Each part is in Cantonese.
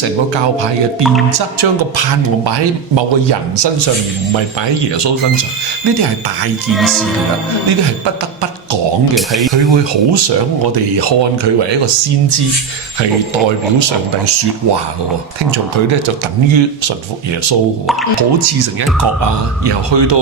成個教派嘅變質，將個盼望擺喺某個人身上，而唔係擺喺耶穌身上，呢啲係大件事嚟㗎，呢啲係不得不講嘅。係佢會好想我哋看佢為一個先知，係代表上帝説話嘅喎。聽從佢咧就等於順服耶穌嘅喎，好自成一國啊！然後去到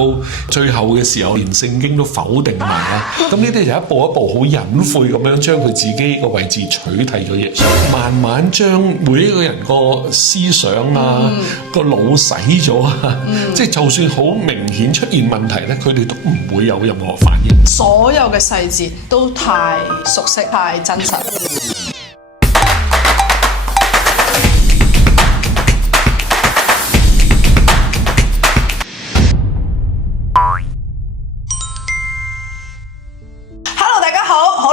最後嘅時候，連聖經都否定埋啦。咁呢啲就一步一步好隱晦咁樣將佢自己個位置取替咗耶穌，慢慢將每一個人個思想啊、個腦洗咗啊，即係就算好明顯出現問題咧，佢哋都唔會有任何反應。所有嘅細節都太熟悉、太真實。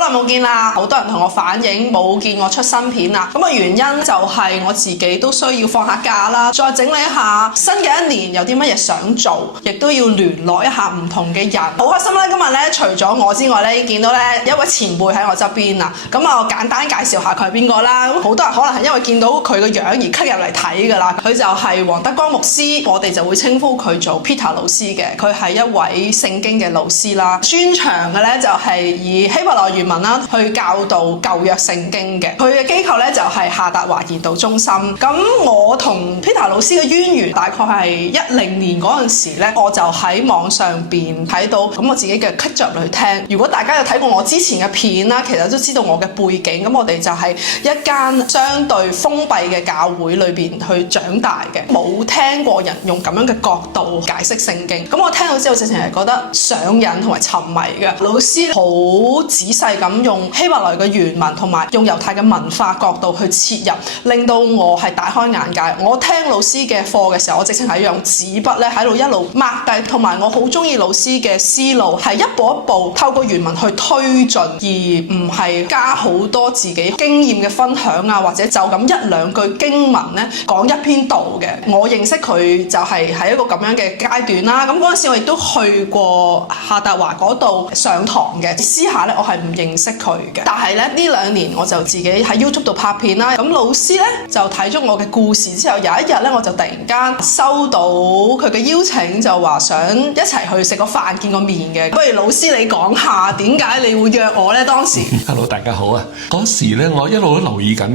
冇見啦，好多人同我反映冇見我出新片啦。咁原因就係我自己都需要放下假啦，再整理一下新嘅一年有啲乜嘢想做，亦都要聯絡一下唔同嘅人。好開心啦！今日咧除咗我之外咧，見到咧一位前輩喺我側邊啊。咁我簡單介紹下佢係邊個啦。好多人可能係因為見到佢個樣而吸入嚟睇㗎啦。佢就係黃德光牧師，我哋就會稱呼佢做 Peter 老師嘅。佢係一位聖經嘅老師啦，專長嘅咧就係以希伯來原文去教導舊約聖經嘅。佢嘅機構咧就係夏達華研道中心。咁我同 Peter 老師嘅淵源大概係10年嗰陣時咧，我就喺網上邊睇到，咁我自己嘅 cut 咗入去聽。如果大家有睇過我之前嘅片啦，其實都知道我嘅背景。咁我哋就係一間相對封閉嘅教會裏邊去長大嘅，冇聽過人用咁樣嘅角度解釋聖經。咁我聽到之後，直情係覺得上癮同埋沉迷嘅。老師好仔細咁用希伯來嘅原文同埋用猶太嘅文化角度去切入，令到我係大開眼界。我聽老師嘅課嘅時候，我直情係用紙筆咧喺度一路擘低，同埋我好中意老師嘅思路係一步一步透過原文去推進，而唔係加好多自己經驗嘅分享啊，或者就咁一兩句經文咧講一篇道嘅。我認識佢就係喺一個咁樣嘅階段啦。咁嗰陣時我亦都去過夏達華嗰度上堂嘅，私下咧我係唔認識佢嘅。但係咧呢2年我就自己喺 YouTube 度拍片啦。咁老師咧就睇咗我嘅故事之後，有一日咧我就突然間收到佢嘅邀請，就話想一齊去食個飯見個面嘅。不如老師你講下點解你會約我咧當時？Hello， 大家好啊！嗰時咧我一路都留意緊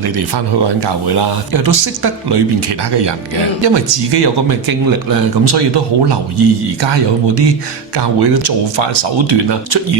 你哋翻去嗰間教會啦，因為都識得裏邊其他嘅人嘅，因為自己有咁嘅經歷咧，咁所以都好留意而家有冇啲教會嘅做法手段啊出現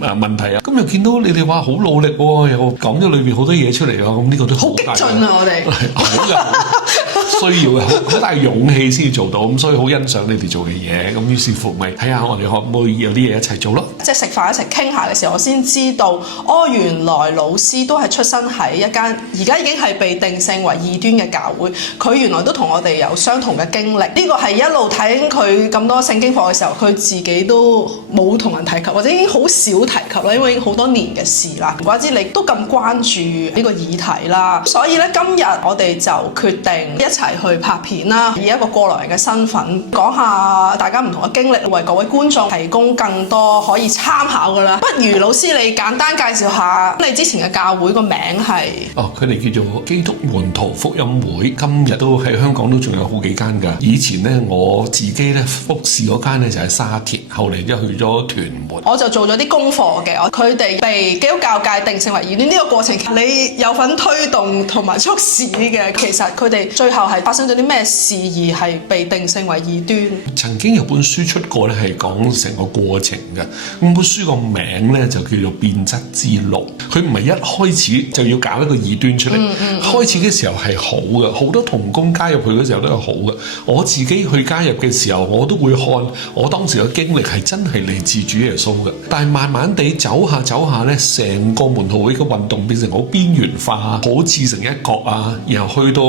問題啊。咁又見到你哋話好努力喎，又講咗裏邊好多嘢出嚟啊！咁呢個都好激進啊！我哋好有需要嘅，好大勇氣先做到，咁所以好欣賞你哋做嘅嘢。咁於是乎咪睇下我哋可唔可以有啲嘢一齊做咯。即係食飯一齊傾下嘅時候，我先知道哦，原來老師都係出身喺一間而家已經係被定性為異端嘅教會。佢原來都同我哋有相同嘅經歷。呢個係一路睇佢咁多聖經課嘅時候，佢自己都冇同人提及，或者已經好少提及啦，因為已經好多年嘅事啦。唔怪之你都咁關注呢個議題啦。所以咧，今日我哋就決定一齊去拍片啦，以一個過來人嘅身份講下大家唔同嘅經歷，為各位觀眾提供更多可以參考㗎啦。不如老師你簡單介紹下你之前嘅教會個名係？哦，佢哋叫做基督門徒福音會，今日都喺香港都仲有好幾間㗎。以前咧我自己咧服侍嗰間咧就係沙田，後嚟就去咗屯門。我就做咗啲功課嘅，佢哋被基督教界定性為異端呢個過程，你有份推動同埋促使嘅。其實佢哋最後係發生咗啲咩事而係被定性為異端？曾經有本書出過咧，係講成個過程嘅。咁本書個名咧就叫做《變質之路》。佢唔係一開始就要搞一個異端出嚟，開始嘅時候係好嘅，好多同工加入去嘅時候都係好嘅。我自己去加入嘅時候，我都會看我當時嘅經歷係真係嚟自主耶穌嘅。但係慢慢地走下咧，成個門徒會嘅運動變成好邊緣化，好自成一國啊。然後去到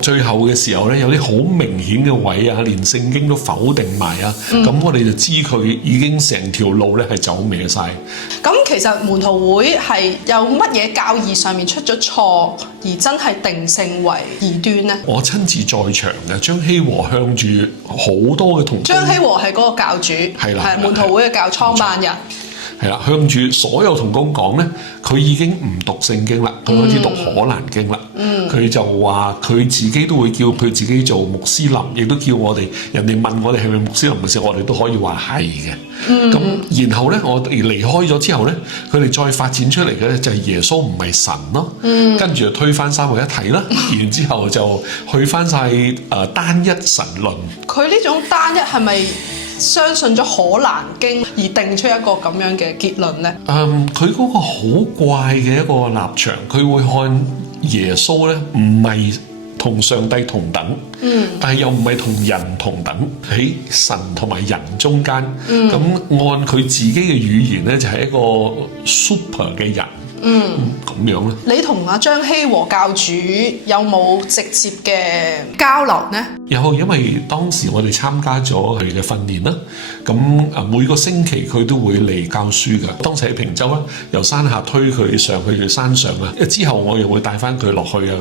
最後嘅時候咧，有啲好明顯嘅位啊，連聖經都否定埋啊。咁我哋就知佢已經成條路咧係走歪晒。咁其實門徒會係有乜嘢教義上面出咗錯，而真係定性為異端呢？我親自在場嘅，張希和向住好多嘅同工。張希和係嗰個教主，係門徒會嘅創辦人。係啦，向住所有同工講咧，佢已經唔讀聖經啦，佢開始讀可蘭經啦。佢就話佢自己都會叫佢自己做穆斯林，亦都叫我哋人哋問我哋係咪穆斯林嘅時候，我哋都可以話係嘅。咁然後咧，我哋離開咗之後咧，佢哋再發展出嚟嘅咧就係耶穌唔係神咯，跟住就推翻三位一體啦，然之後就去翻晒單一神論。佢呢種單一係咪相信咗可蘭經而定出一個咁樣嘅結論呢？佢嗰個好怪嘅一個立場，佢會看耶穌咧唔係同上帝同等，但係又唔係同人同等，喺神同埋人中間。咁按佢自己嘅語言咧，就係一個 super 嘅人。咁樣咧。你同阿張希和教主有冇直接嘅交流呢？有，因為當時我哋參加咗佢嘅訓練啦。咁每個星期佢都會嚟教書㗎。當時喺平洲啦，由山下推佢上去山上啊。之後我又會帶翻佢落去啊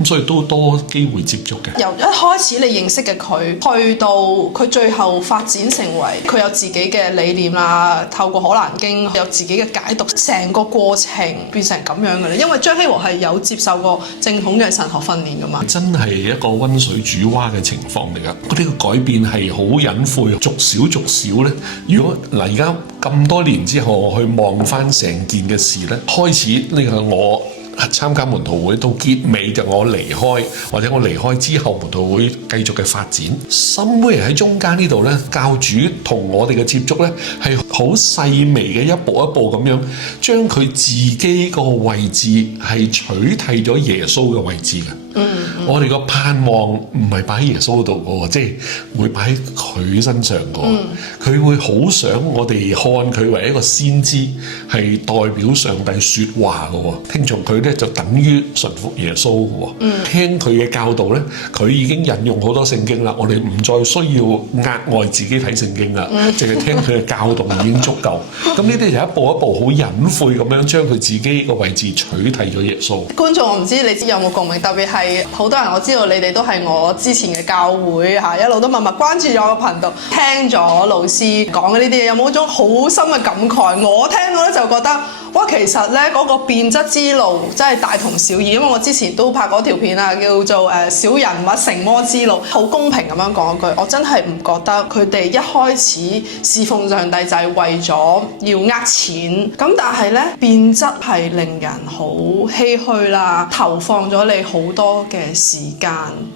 咁所以都多機會接觸嘅。由一開始你認識嘅佢，去到佢最後發展成為佢有自己嘅理念啦，透過可蘭經有自己嘅解讀，成個過程變成咁樣嘅咧。因為張希和係有接受過正統嘅神學訓練㗎嘛，真係一個溫水煮蛙嘅情況嚟㗎。呢個改變係好隱晦，逐少咧。如果嗱而家咁多年之後，我去望翻成件嘅事咧，開始呢個我參加門徒會到結尾就我離開，或者我離開之後門徒會繼續嘅發展。somewhere喺中間呢度咧，教主同我哋嘅接觸咧係好細微嘅，一步一步咁樣將佢自己個位置係取替咗耶穌嘅位置嘅。我哋個盼望唔係擺喺耶穌度嘅，即係會擺喺佢身上嘅。佢會好想我哋看佢為一個先知，係代表上帝説話嘅。聽從佢咧就等於順服耶穌嘅。聽佢嘅教導咧，佢已經引用好多聖經啦。我哋唔再需要額外自己睇聖經啦，淨係聽佢嘅教導已經足夠。咁呢啲就一步一步好隱晦咁樣將佢自己個位置取替咗耶穌。觀眾，我唔知你有冇共鳴，特別係好多人，我知道你哋都係我之前嘅教會一路都默默關注咗我個頻道，聽咗老師講嘅呢啲嘢，有冇一種好深嘅感慨？我聽到咧就覺得，哇，其實咧嗰個變質之路真係大同小異。因為我之前都拍過條片啊，叫做小人物成魔之路，好公平咁樣講一句，我真係唔覺得佢哋一開始侍奉上帝就係為咗要呃錢。咁但係咧變質係令人好唏噓啦，投放咗你好多嘅時間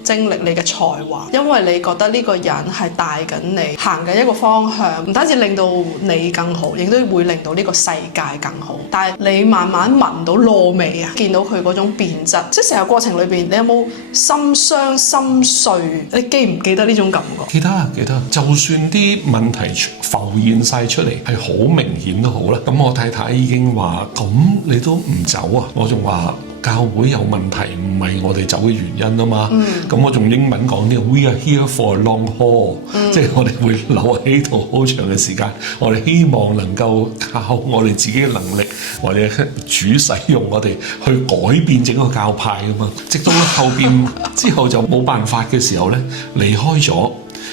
精力，你嘅才華，因為你覺得呢個人係帶緊你行緊一個方向，唔單止令到你更好，亦都會令到呢個世界更好。但係你慢慢聞到燶味啊，見到佢嗰種變質，即係成個過程裏邊，你有冇心傷心碎？你記唔記得呢種感覺？記得，就算啲問題浮現晒出嚟，係好明顯都好啦。咁我太太已經話：咁你都唔走啊？我仲話：教會有問題唔係我哋走嘅原因啊嘛。咁我用英文講呢個 We are here for a long haul，即係我哋會留喺度好長嘅時間。我哋希望能夠靠我哋自己嘅能力，或者主使用我哋去改變整個教派啊嘛。直到後邊之後就冇辦法嘅時候咧，離開咗。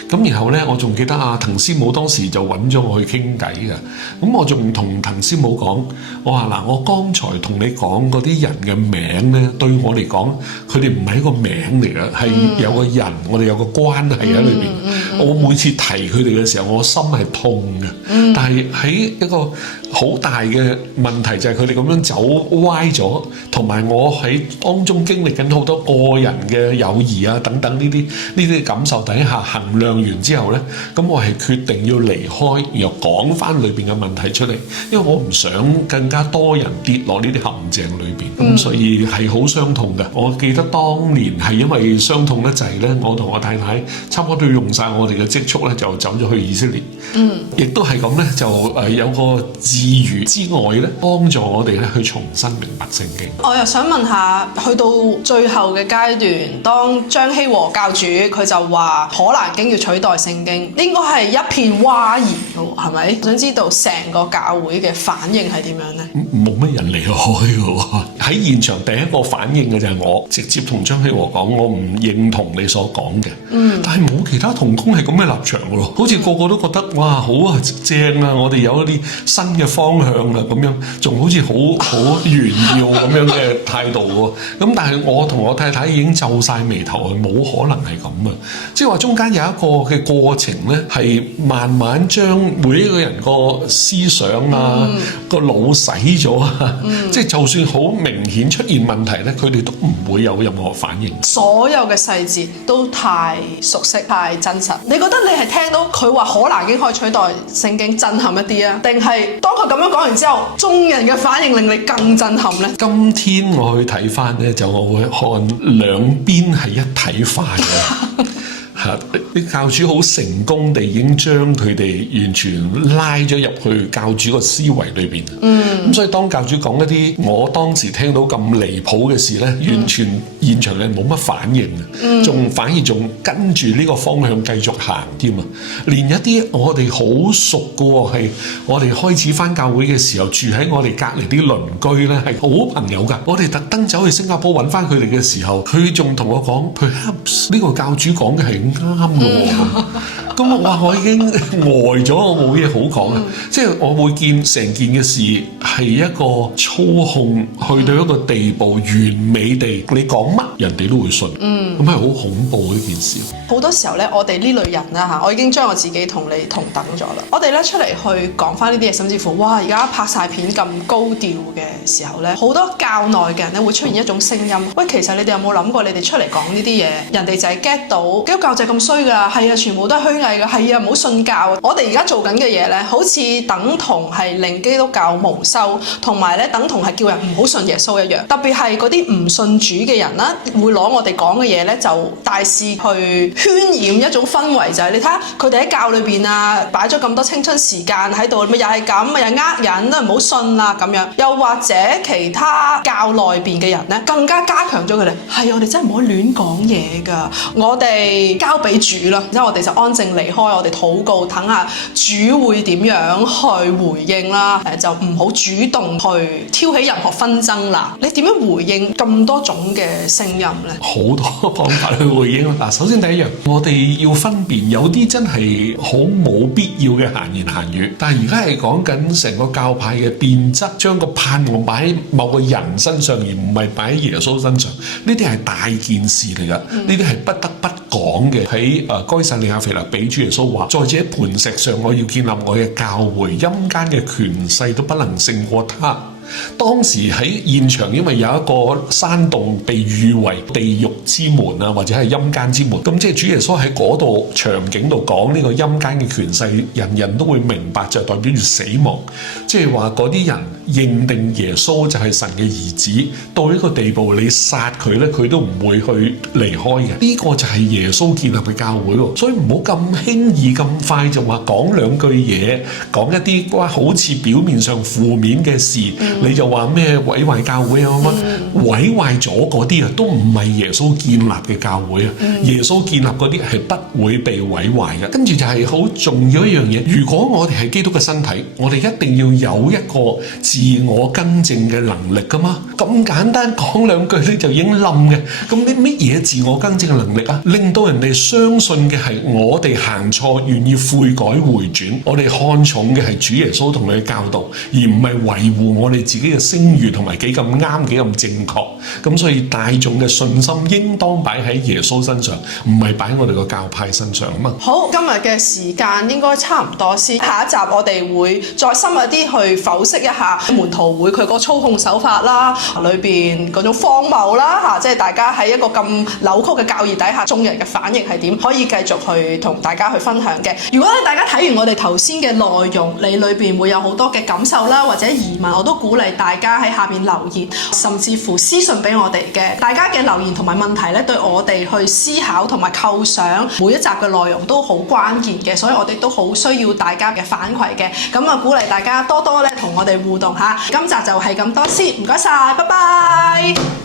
咁然後咧，我仲記得滕師母當時就揾咗我去傾偈嘅。咁我仲同滕師母講，我話嗱，我剛才同你講嗰啲人嘅名咧，對我嚟講，佢哋唔係一個名嚟嘅，係有個人，我哋有個關係喺裏邊。我每次提佢哋嘅時候，我心係痛嘅。但係喺一個好大嘅問題就係佢哋咁樣走歪咗，同埋我喺當中經歷緊好多個人嘅友誼啊等等呢啲感受底下衡量完之後呢，咁我係決定要離開，然後講翻裏邊嘅問題出嚟，因為我唔想更加多人跌落呢啲陷阱裏邊，咁所以係好傷痛嘅。我記得當年係因為傷痛得滯呢，我同我太太差唔多都用晒我哋嘅積蓄呢，就走咗去以色列。亦都係咁呢，就有個治癒之外呢，幫助我哋呢去重新明白聖經。我又想問下，去到最後嘅階段，當張希和教主佢就話可蘭經要取代聖經，應該係一片嘩然嘅，係咪？想知道成個教會嘅反應係點樣呢？冇乜人離開嘅喎，喺現場第一個反應嘅就係我直接同張希和講，我唔認同你所講嘅。但係冇其他同工係咁嘅立場嘅咯，好似個個都覺得哇好啊正啊，我哋有一啲新嘅方向啊咁樣，仲好似好炫耀咁樣嘅態度喎。咁但係我同我太太已經皺晒眉頭，冇可能係咁啊！即係話中間有一個嘅過程咧，係慢慢將每一個人個思想啊、個腦洗咗啊，即係就算好明顯出現問題咧，佢哋都唔會有任何反應。所有嘅細節都太熟悉、太真實。你覺得你係聽到佢話可能已經可以取代聖經震撼一啲啊？定係當佢咁樣講完之後，眾人嘅反應令你更震撼呢？今天我去睇翻咧，就我會看兩邊係一體化嘅。啲教主好成功地已經將佢哋完全拉咗入去教主個思維裏邊。咁所以當教主講一啲我當時聽到咁離譜嘅事咧，完全現場咧冇乜反應啊，反而仲跟住呢個方向繼續行添啊！連一啲我哋好熟嘅喎，係我哋開始返教會嘅時候住喺我哋隔離啲鄰居咧，係好朋友㗎。我哋特登走去新加坡揾返佢哋嘅時候，佢仲同我講 perhaps 呢個教主講嘅係啱嘅喎。咁我已經呆咗，我冇嘢好講啊！即係我會見成件嘅事係一個操控去到一個地步，完美地你講乜人哋都會信，咁係好恐怖嘅一件事。好多時候咧，我哋呢類人啦嚇，我已經將我自己同你同等咗啦。我哋咧出嚟去講翻呢啲嘢，甚至乎哇，而家拍晒片咁高調嘅時候咧，好多教內嘅人咧會出現一種聲音，喂，其實你哋有冇諗過，你哋出嚟講呢啲嘢，人哋就係 get 到基督教就係咁衰㗎，係啊，全部都係虛偽㗎，係啊，唔好信教。我哋而家做緊嘅嘢咧，好似等同係令基督教無收，同埋咧等同係叫人唔好信耶穌一樣。特別係嗰啲唔信主嘅人啦，會攞我哋講嘅嘢咧，就大肆去渲染一種氛圍，就係你睇下佢哋喺教裏邊啊，擺咗咁多青春時間喺度，咪又係咁，咪又呃人都唔好信啦咁樣。又或者其他教內邊嘅人咧，更加加強咗佢哋，係我哋真係唔可以亂講嘢㗎，我哋交俾主啦，然之後我哋就安靜離開，我哋禱告，等下主會點樣去回應啦。就唔好主動去挑起任何紛爭啦。你點樣回應咁多種嘅聲音呢？好多方法去回應啦。嗱，首先第一樣，我哋要分辨有啲真係好冇必要嘅閒言閒語，但係而家係講緊成個教派嘅變質，將個盼望擺喺某個人身上，而唔係擺喺耶穌身上。呢啲係大件事嚟㗎，呢啲係不得不講嘅。喺該撒利亞腓立比，主耶穌話：在這磐石上，我要建立我嘅教會，陰間嘅權勢都不能勝過他。當時喺現場，因為有一個山洞被譽為地獄之門啊，或者係陰間之門，咁即係主耶穌喺嗰度場景度講呢個陰間嘅權勢，人人都會明白，就代表住死亡。即係話嗰啲人認定耶穌就係神嘅兒子，到呢個地步你殺佢咧，佢都唔會去離開嘅。呢個就係耶穌建立嘅教會喎，所以唔好咁輕易咁快就話講兩句嘢，講一啲好似表面上負面嘅事。你就話咩毀壞教會啊乜？毀壞咗嗰啲啊，都唔係耶穌建立嘅教會啊！耶穌建立嗰啲係不會被毀壞嘅。跟住就係好重要一樣嘢，如果我哋係基督嘅身體，我哋一定要有一個自我更正嘅能力噶嘛。咁簡單講兩句咧就已經冧嘅，咁啲乜嘢自我更正嘅能力啊？令到人哋相信嘅係我哋行錯，願意悔改回轉。我哋看重嘅係主耶穌同佢嘅教導，而唔係維護我哋自己嘅聲譽同埋幾咁啱幾咁正確。咁所以大眾嘅信心應當擺喺耶穌身上，唔係擺喺我哋個教派身上啊嘛。好，今日嘅時間應該差唔多先，下一集我哋會再深入啲去剖析一下門徒會佢個操控手法啦，裏邊嗰種荒謬啦嚇，即係大家喺一個咁扭曲嘅教義底下，眾人嘅反應係點，可以繼續去同大家去分享嘅。如果大家睇完我哋頭先嘅內容，你裏邊會有好多嘅感受啦，或者疑問，我都鼓勵大家喺下邊留言，甚至乎私信俾我哋嘅。大家嘅留言同埋問題咧，對我哋去思考同埋構想每一集嘅內容都好關鍵嘅，所以我哋都好需要大家嘅反饋嘅。咁啊，鼓勵大家多多咧同我哋互動嚇。今集就係咁多先，唔該晒，拜拜。